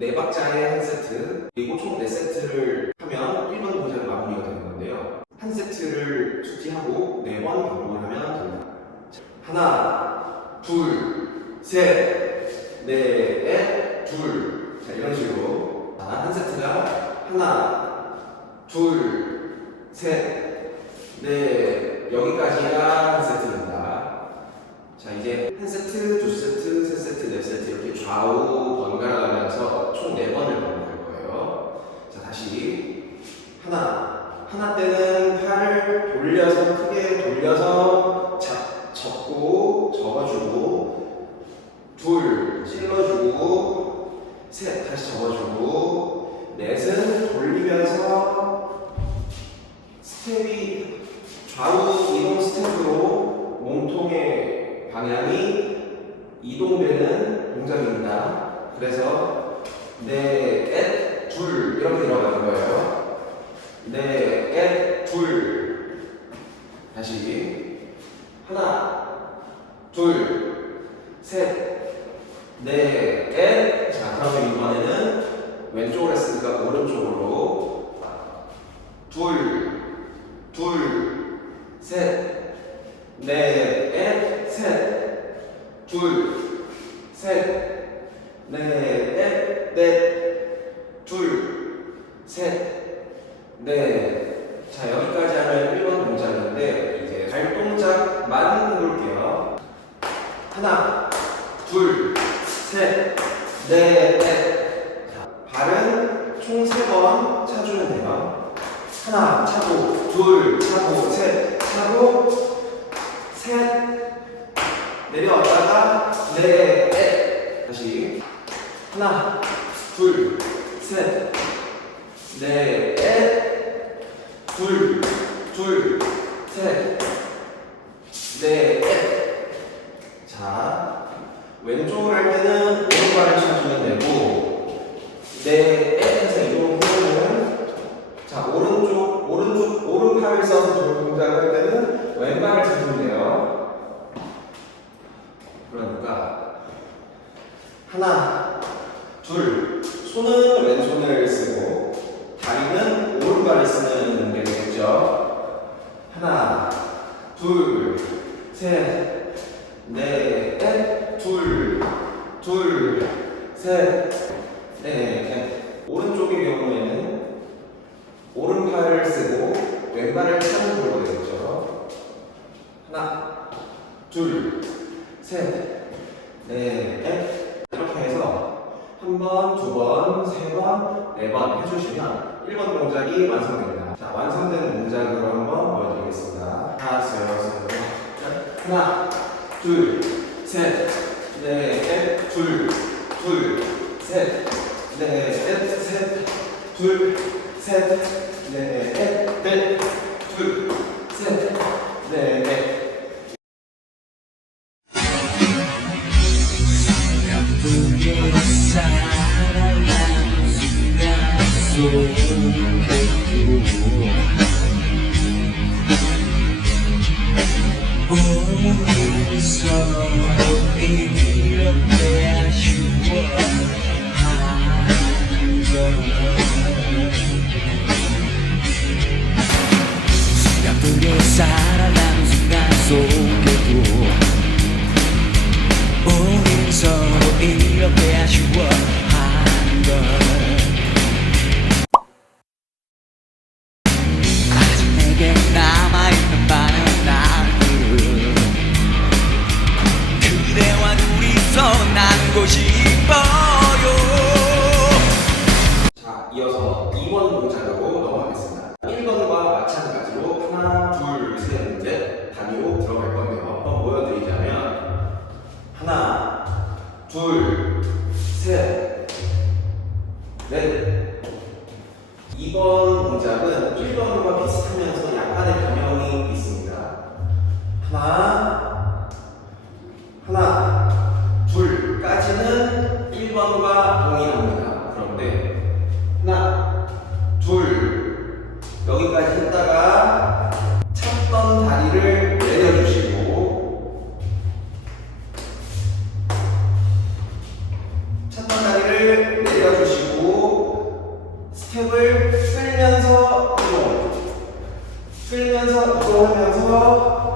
넷. 4박자의 한 세트, 그리고 총 4세트를 하면 1번 동작이 마무리가 되는 건데요. 한 세트를 숙지하고 4번 반복을 하면 됩니다. 자, 하나, 둘, 셋, 넷, 둘. 자, 이런 식으로. 자, 한 세트가 하나, 둘, 셋, 네, 여기까지가 한 세트입니다. 자, 이제 한 세트, 두 세트, 세 세트, 네 세트 이렇게 좌우 번갈아 가면서 총 네 번을 반복할 거예요. 자, 다시 하나, 하나 때는 팔 돌려서 크게 돌려서 잡, 접고 접어주고 둘 찔러주고 셋 다시 접어주고 넷은 돌리면서 스텝이 좌우 이동 스텝으로 몸통의 방향이 이동되는 동작입니다. 그래서 네, 넷, 둘 이렇게 들어가는 거예요. 네, 넷, 둘. 다시. 하나, 둘, 셋, 넷, 넷. 자, 그러면 이번에는 왼쪽으로 했으니까 오른쪽으로 둘, 둘, 셋, 넷, 넷, 셋, 둘, 셋, 넷, 넷, 넷, 둘, 셋, 넷. 자, 여기까지 하면 1번 동작인데, 이제 발 동작만 해볼게요. 하나, 둘, 셋, 넷, 넷. 자, 발은 총 세 번 차주면 돼요. 하나 차고 둘 차고 셋 차고 셋. 내려왔다가 넷 넷. 다시. 하나 둘 셋넷둘둘 셋 넷 자 왼쪽을 할 때는 오른발을 쳐주면 되고 넷에서 이동하면 자 오른쪽 오른쪽 오른팔을 써서 돌 동작을 할 때는 왼발을 쳐주면 돼요. 그러니까 하나 둘 손은 왼손을 쓰고 다리는 오른발을 쓰는 게 되겠죠. 하나 둘셋넷둘둘셋넷 오른쪽의 경우에는 오른팔을 쓰고 왼발을 차는 걸로 되겠죠. 하나, 둘, 셋, 넷, 넷. 이렇게 해서 한 번, 두 번, 세 번, 네번 해주시면 1번 동작이 완성됩니다. 자, 완성된 동작으로 한번 보여드리겠습니다. 하나, 둘, 셋, 2번 동작은 1번과 비슷하면서 약간의 변형이 있습니다. 하나, 끌면서 이동, 끌면서 이동하면서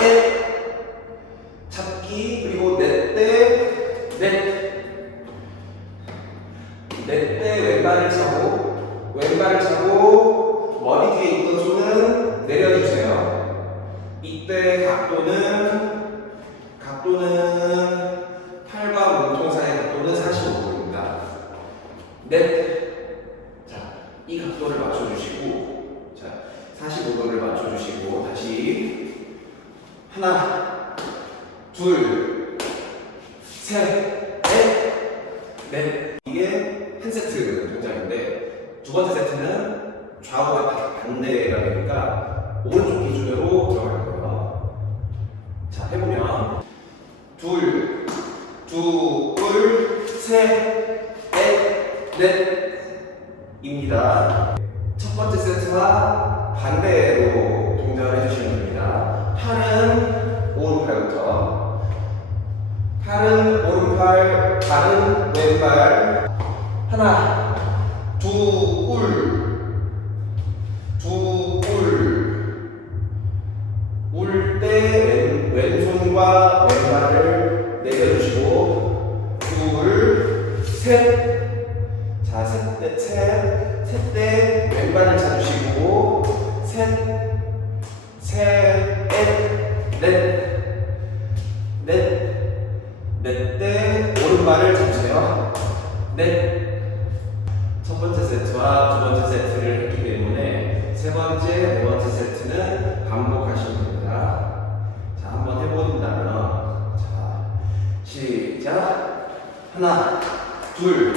it 셋, 넷, 넷. 이게 한 세트 동작인데 두 번째 세트는 좌우의 반대라 되니까 오른쪽 기준으로 들어갈 거예요. 자, 해보면 둘, 둘, 셋, 넷, 넷입니다. 제발 하나 둘 번째, 네 번째 세트는 반복하시면 됩니다. 자, 한번 해보신다면. 자, 시작. 하나, 둘,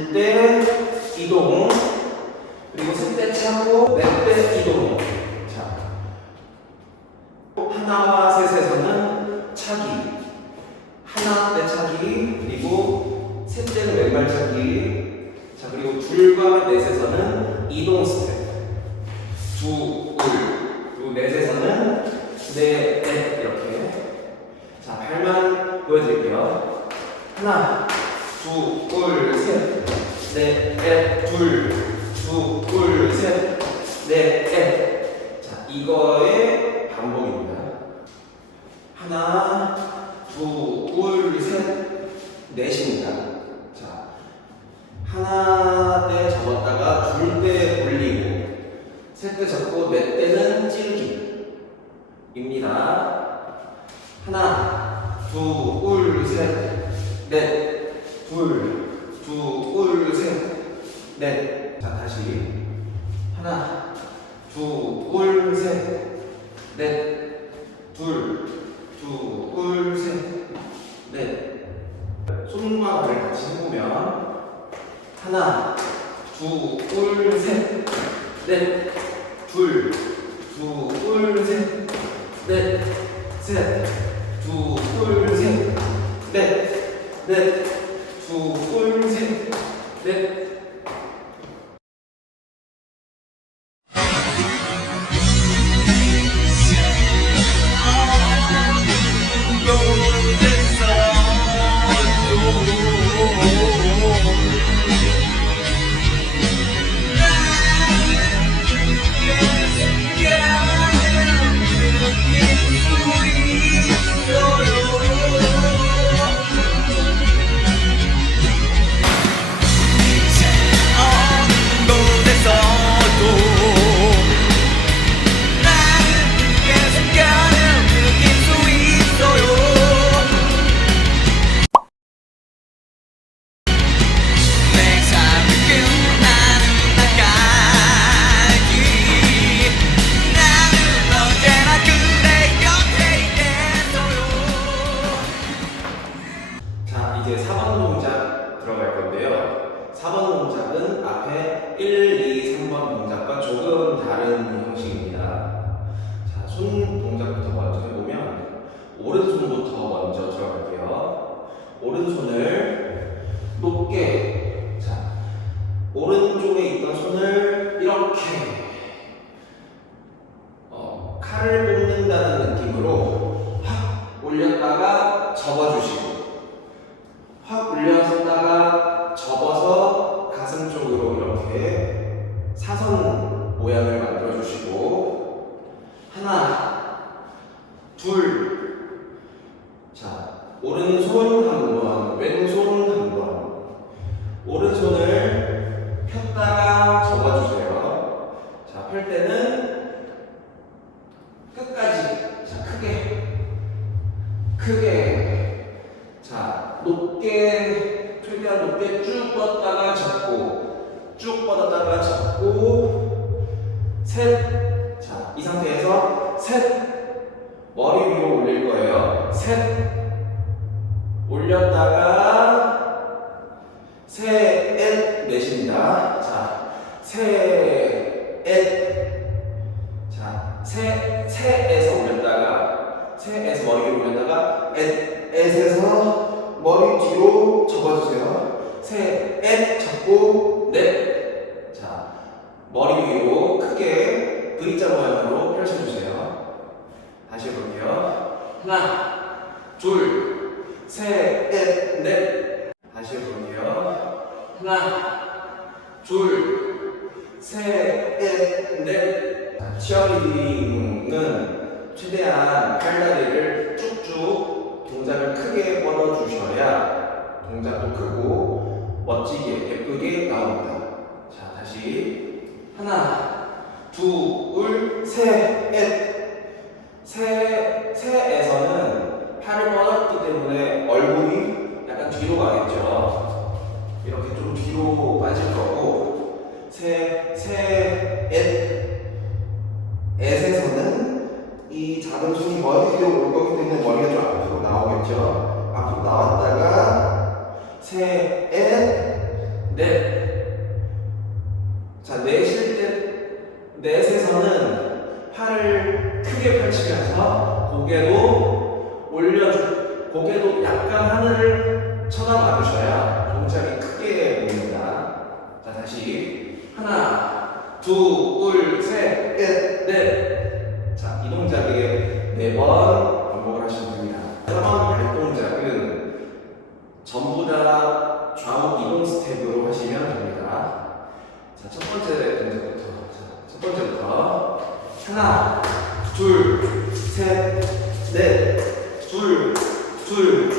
둘 때 이동, 그리고 셋대 차고, 네 넷대 이동. 이거 먼저 들어갈게요. 오른손을 높게. 자, 오른쪽에 있던 손을 이렇게. 어, 칼을 뽑는다는 느낌으로 확 올렸다가 접어주시고 확 올렸다가 접어서 가슴 쪽으로 이렇게 사선 모양을 만들어 주시고 하나 둘 자, 오른손 한 번, 왼손 한 번. 오른손을 폈다가 접어주세요. 자, 펼 때는 끝까지. 자, 크게. 크게. 자, 높게, 최대한 높게 쭉 뻗다가 접고, 쭉 뻗었다가 접고, 셋. 자, 이 상태에서 셋. 머리 위로 올릴 거예요. 셋. 올렸다가 엣 잡고 넷. 자, 머리 위로 크게 V자 모양으로 펼쳐주세요. 다시 해볼게요. 하나, 둘, 셋, 넷, 넷. 다시 해볼게요. 하나, 둘, 셋, 넷, 치어리딩은 최대한 팔다리를 쭉쭉 동작을 크게 뻗어주셔야 동작도 크고 멋지게 예쁘게 나옵니다. 자, 다시 하나, 둘, 셋, 넷. 새, 새에서는 팔을 뻗었기 때문에 얼굴이 약간 뒤로 가겠죠. 이렇게 좀 뒤로 빠질 거고, 엣. 엣에서는 이 손이 머리 뒤로 올 거기 때문에 머리가 좀 앞으로 나오겠죠. 앞으로 나왔다가, 새, 엣, 넷. 자, 내쉴 때, 넷에서는 팔을 크게 펼치면서 고개도 올려주, 고개도 약간 하늘을 쳐다봐 주셔야 동작이 크게 보입니다. 자, 다시. 하나, 둘, 셋, 넷, 넷. 자, 이 동작에 네 번 둘,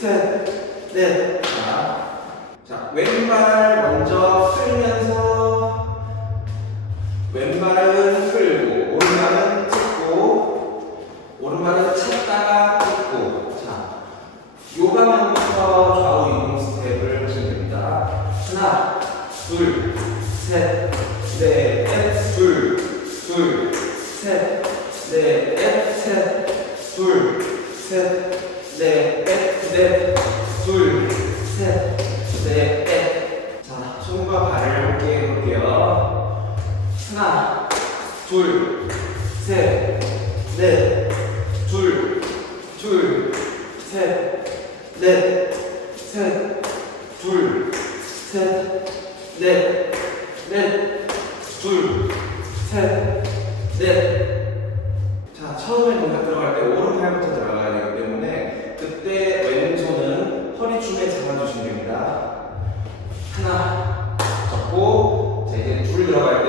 셋, 넷. 자, 자, 왼발 둘, 셋, 넷, 둘, 둘, 셋, 넷, 셋, 둘, 셋, 넷, 넷, 둘, 셋, 넷. 자, 처음에 뭔가 들어갈 때 오른팔부터 들어가야 되기 때문에 그때 왼손은 허리춤에 잡아주시면 됩니다. 하나, 잡고, 자, 이제 둘 들어갈 때